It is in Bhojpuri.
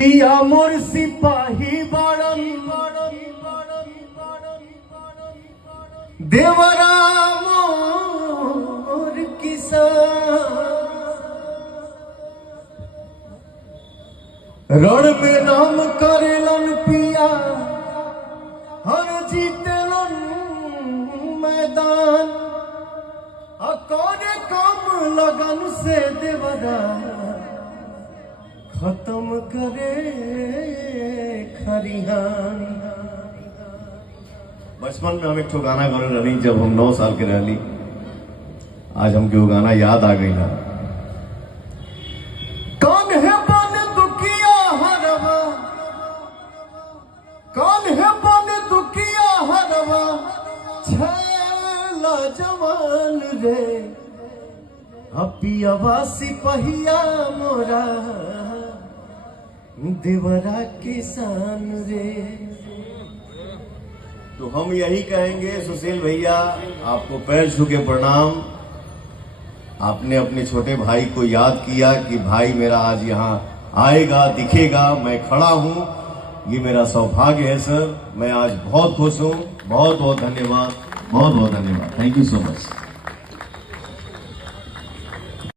पिया मोर सिपाही बड़न देवरा मोर किसान रण में नाम करेलन पिया हर जीतेलन मैदान कौने काम लगन से देवरा खत्म करे खरिहान। बचपन में हम एक ठो गाना गा रही जब हम 9 साल के रहली। आज हमके वो गाना याद आ गई ना। कौन है बन दुखिया हरवा, कौन है बन दुखिया हरवा, छैला जवान रे अपियावा सिपहिया मोरा देवरा किसान रे। तो हम यही कहेंगे सुशील भैया, आपको पैर छू के प्रणाम। आपने अपने छोटे भाई को याद किया कि भाई मेरा आज यहाँ आएगा, दिखेगा, मैं खड़ा हूँ, ये मेरा सौभाग्य है सर। मैं आज बहुत खुश हूँ। बहुत बहुत धन्यवाद, बहुत बहुत धन्यवाद। Thank you so much.